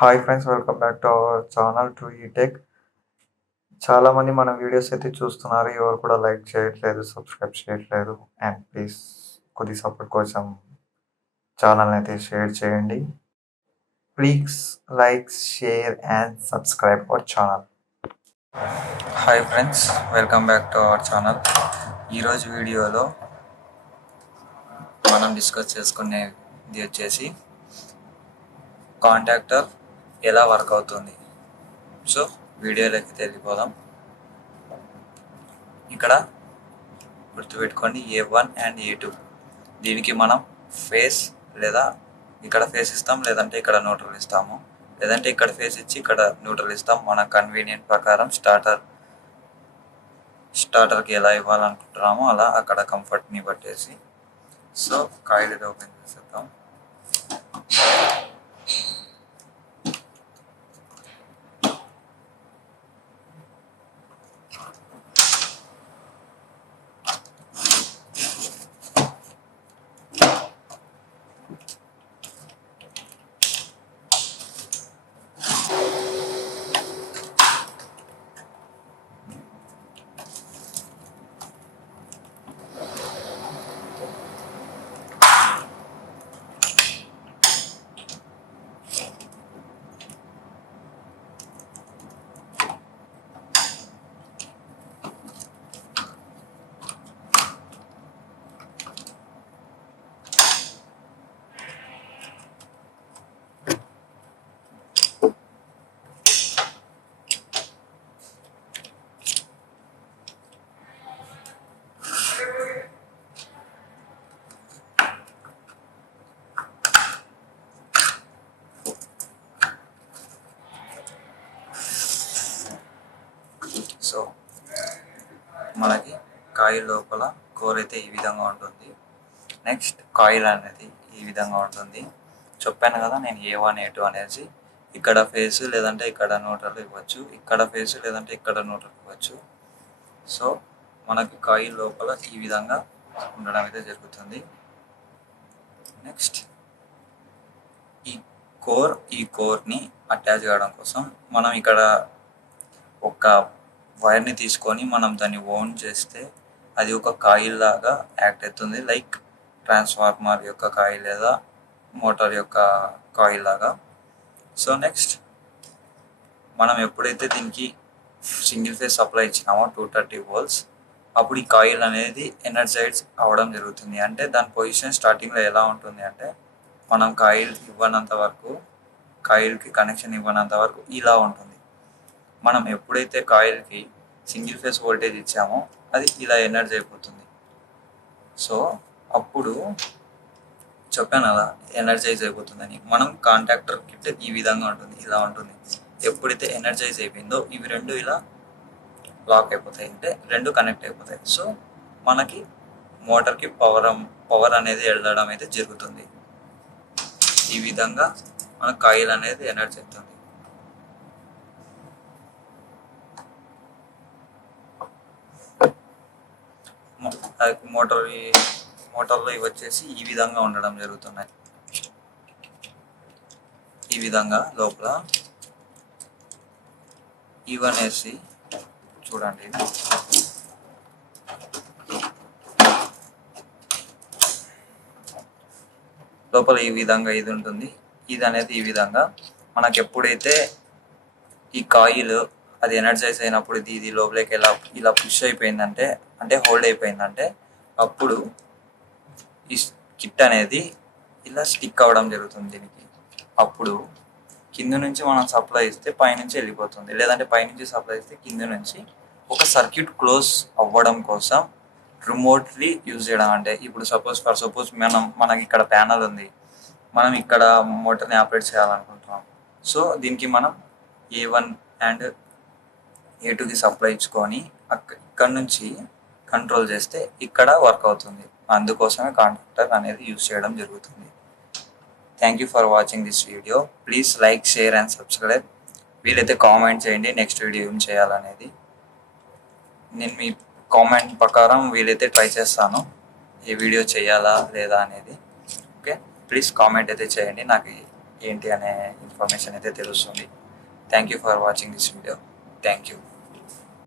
Hi friends, welcome back to our channel to ఈ tech. చాలామంది మన వీడియోస్ అయితే చూస్తున్నారు, ఎవరు కూడా లైక్ చేయట్లేదు, సబ్స్క్రైబ్ చేయట్లేదు. అండ్ ప్లీజ్ కొద్ది సపోర్ట్ కోసం ఛానల్ని అయితే షేర్ చేయండి. Please like, share and subscribe our channel. Hi friends, welcome back to our channel. ఈరోజు వీడియోలో మనం డిస్కస్ చేసుకునేది వచ్చేసి కాంటాక్టర్ ఎలా వర్క్ అవుతుంది. సో వీడియోలోకి వెళ్ళిపోదాం. ఇక్కడ గుర్తుపెట్టుకోండి, A1 అండ్ A2. దీనికి మనం ఫేస్ లేదా ఇక్కడ ఫేస్ ఇస్తాం, లేదంటే ఇక్కడ న్యూట్రల్ ఇస్తాము, లేదంటే ఇక్కడ ఫేస్ ఇచ్చి ఇక్కడ న్యూట్రల్ ఇస్తాం. మన కన్వీనియంట్ ప్రకారం స్టార్టర్కి ఎలా ఇవ్వాలనుకుంటున్నామో అలా అక్కడ కంఫర్ట్ని బట్టేసి. సో కాయిల్ ఓపెన్ చేసేద్దాం. సో మనకి కాయిల్ లోపల కోర్ అయితే ఈ విధంగా ఉంటుంది. నెక్స్ట్ కాయిల్ అనేది ఈ విధంగా ఉంటుంది. చెప్పాను కదా, నేను A1 A2 అనేసి ఇక్కడ ఫేస్ లేదంటే ఇక్కడ న్యూట్రల్ ఇవ్వచ్చు, ఇక్కడ ఫేస్ లేదంటే ఇక్కడ న్యూట్రల్ ఇవ్వచ్చు. సో మనకి కాయిల్ లోపల ఈ విధంగా ఉండడం అయితే జరుగుతుంది. నెక్స్ట్ ఈ కోర్ని అటాచ్ కావడం కోసం మనం ఇక్కడ ఒక వైర్ని తీసుకొని మనం దాన్ని ఓన్ చేస్తే అది ఒక కాయిల్ లాగా యాక్ట్ అవుతుంది, లైక్ ట్రాన్స్ఫార్మర్ యొక్క కాయిల్ లేదా మోటార్ యొక్క కాయిల్ లాగా. సో నెక్స్ట్ మనం ఎప్పుడైతే దీనికి సింగిల్ ఫేజ్ సప్లై ఇచ్చినామో 230 volts, అప్పుడు ఈ కాయిల్ అనేది ఎనర్జైజ్ అవ్వడం జరుగుతుంది. అంటే దాని పొజిషన్ స్టార్టింగ్లో ఎలా ఉంటుంది అంటే, మనం కాయిల్కి కనెక్షన్ ఇవ్వనంత వరకు ఇలా ఉంటుంది. మనం ఎప్పుడైతే కాయిల్కి సింగిల్ ఫేజ్ వోల్టేజ్ ఇచ్చామో అది ఇలా ఎనర్జీ అయిపోతుంది. సో అప్పుడు చెప్పాను అలా ఎనర్జైజ్ అయిపోతుందని. మనం కాంటాక్టర్ కిట్ ఈ విధంగా ఉంటుంది, ఇలా ఉంటుంది. ఎప్పుడైతే ఎనర్జైజ్ అయిపోయిందో ఇవి రెండు ఇలా లాక్ అయిపోతాయి, అంటే రెండు కనెక్ట్ అయిపోతాయి. సో మనకి మోటార్కి పవర్ అనేది వెళ్ళడం అయితే జరుగుతుంది. ఈ విధంగా మన కాయిల్ అనేది ఎనర్జీ అవుతుంది. మోటార్లో ఇవి వచ్చేసి ఈ విధంగా ఉండడం జరుగుతున్నాయి. ఈ విధంగా లోపల ఇవనేసి చూడండి, లోపల ఈ విధంగా ఇది ఉంటుంది. ఇది అనేది ఈ విధంగా మనకు ఎప్పుడైతే ఈ కాయిల్ అది ఎనర్జైజ్ అయినప్పుడు ఇది లోపలికి ఇలా పుష్ అయిపోయిందంటే, అంటే హోల్డ్ అయిపోయిందంటే, అప్పుడు ఈ కిట్ అనేది ఇలా స్టిక్ అవ్వడం జరుగుతుంది దీనికి. అప్పుడు కింద నుంచి మనం సప్లై ఇస్తే పైనుంచి వెళ్ళిపోతుంది, లేదంటే పైనుంచి సప్లై ఇస్తే కింద నుంచి. ఒక సర్క్యూట్ క్లోజ్ అవ్వడం కోసం రిమోట్లీ యూజ్ చేయడం. అంటే ఇప్పుడు సపోజ్ మనకి ఇక్కడ ప్యానల్ ఉంది, మనం ఇక్కడ మోటార్ని ఆపరేట్ చేయాలనుకుంటున్నాం. సో దీనికి మనం A1 అండ్ A2కి సప్లై ఇచ్చుకొని ఇక్కడ నుంచి కంట్రోల్ చేస్తే ఇక్కడ వర్క్ అవుతుంది. అందుకోసమే కాంటాక్టర్ అనేది యూజ్ చేయడం జరుగుతుంది. Thank you for watching this video. Please like, share and subscribe. వీలైతే కామెంట్ చేయండి నెక్స్ట్ వీడియో ఏం చేయాలనేది. నేను మీ కామెంట్ ప్రకారం వీలైతే ట్రై చేస్తాను ఏ వీడియో చేయాలా లేదా అనేది. ఓకే, ప్లీజ్ కామెంట్ అయితే చేయండి, నాకు ఏంటి అనే ఇన్ఫర్మేషన్ అయితే తెలుస్తుంది. Thank you for watching this video. Thank you.